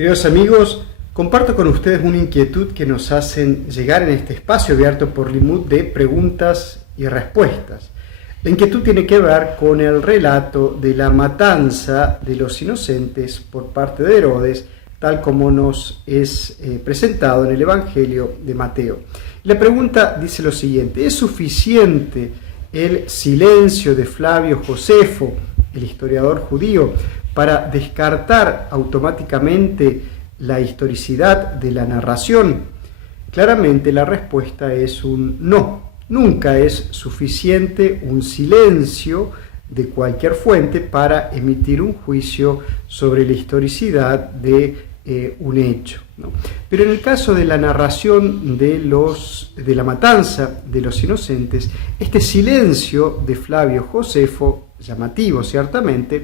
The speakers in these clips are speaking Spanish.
Queridos amigos, comparto con ustedes una inquietud que nos hacen llegar en este espacio abierto por Limud de preguntas y respuestas. La inquietud tiene que ver con el relato de la matanza de los inocentes por parte de Herodes, tal como nos es presentado en el Evangelio de Mateo. La pregunta dice lo siguiente: ¿es suficiente el silencio de Flavio Josefo, el historiador judío, para descartar automáticamente la historicidad de la narración? Claramente la respuesta es un no. Nunca es suficiente un silencio de cualquier fuente para emitir un juicio sobre la historicidad de un hecho, ¿no? Pero en el caso de la narración de la matanza de los inocentes, este silencio de Flavio Josefo, llamativo ciertamente,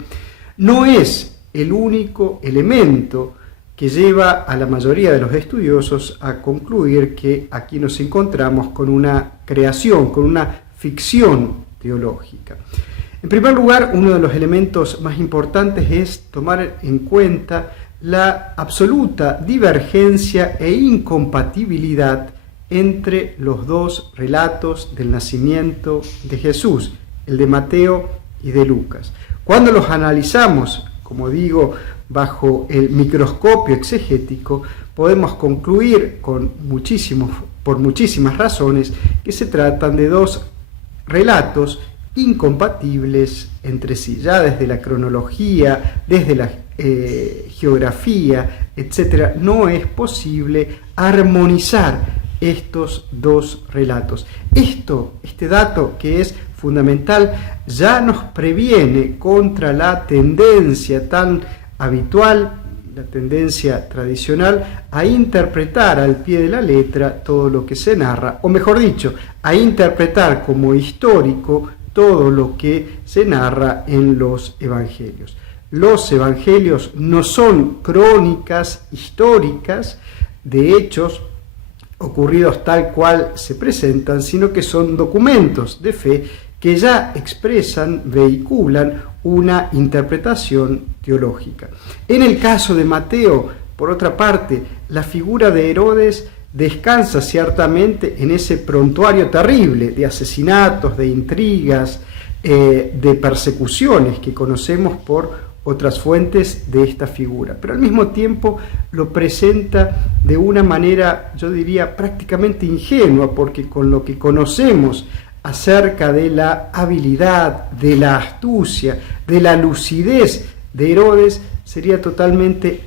no es el único elemento que lleva a la mayoría de los estudiosos a concluir que aquí nos encontramos con una creación, con una ficción teológica. En primer lugar, uno de los elementos más importantes es tomar en cuenta la absoluta divergencia e incompatibilidad entre los dos relatos del nacimiento de Jesús, el de Mateo y de Lucas. Cuando los analizamos, como digo, bajo el microscopio exegético, podemos concluir por muchísimas razones que se tratan de dos relatos incompatibles entre sí, ya desde la cronología, desde la geografía, etc. No es posible armonizar estos dos relatos. Este dato que es fundamental ya nos previene contra la tendencia tan habitual, la tendencia tradicional, a interpretar al pie de la letra todo lo que se narra, o mejor dicho, a interpretar como histórico todo lo que se narra en los evangelios. Los evangelios no son crónicas históricas de hechos ocurridos tal cual se presentan, sino que son documentos de fe que ya expresan, vehiculan una interpretación teológica. En el caso de Mateo, por otra parte, la figura de Herodes descansa ciertamente en ese prontuario terrible de asesinatos, de intrigas, de persecuciones que conocemos por otras fuentes de esta figura, pero al mismo tiempo lo presenta de una manera, yo diría, prácticamente ingenua, porque con lo que conocemos acerca de la habilidad, de la astucia, de la lucidez de Herodes, sería totalmente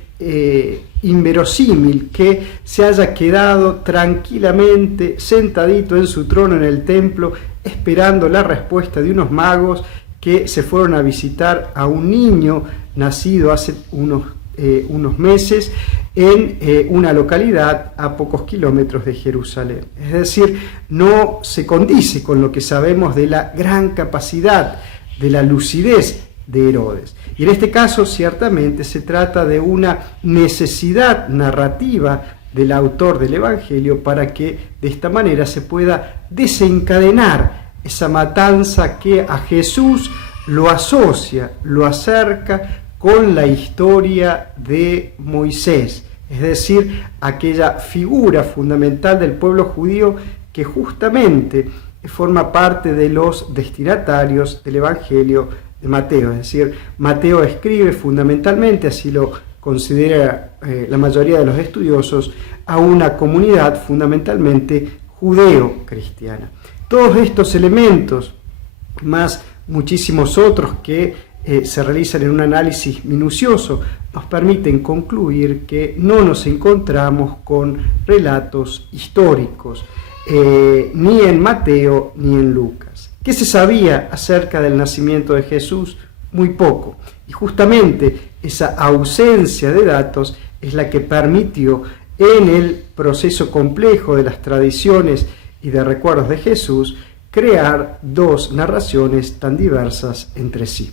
inverosímil que se haya quedado tranquilamente sentadito en su trono en el templo esperando la respuesta de unos magos que se fueron a visitar a un niño nacido hace unos meses en una localidad a pocos kilómetros de Jerusalén. Es decir, no se condice con lo que sabemos de la gran capacidad, de la lucidez de Herodes. Y en este caso, ciertamente, se trata de una necesidad narrativa del autor del Evangelio para que de esta manera se pueda desencadenar esa matanza que a Jesús lo asocia, lo acerca con la historia de Moisés, es decir, aquella figura fundamental del pueblo judío que justamente forma parte de los destinatarios del Evangelio de Mateo. Es decir, Mateo escribe fundamentalmente, así lo considera la mayoría de los estudiosos, a una comunidad fundamentalmente judeo-cristiana. Todos estos elementos, más muchísimos otros que se realizan en un análisis minucioso, nos permiten concluir que no nos encontramos con relatos históricos, ni en Mateo ni en Lucas. ¿Qué se sabía acerca del nacimiento de Jesús? Muy poco. Y justamente esa ausencia de datos es la que permitió en el proceso complejo de las tradiciones y de recuerdos de Jesús crear dos narraciones tan diversas entre sí.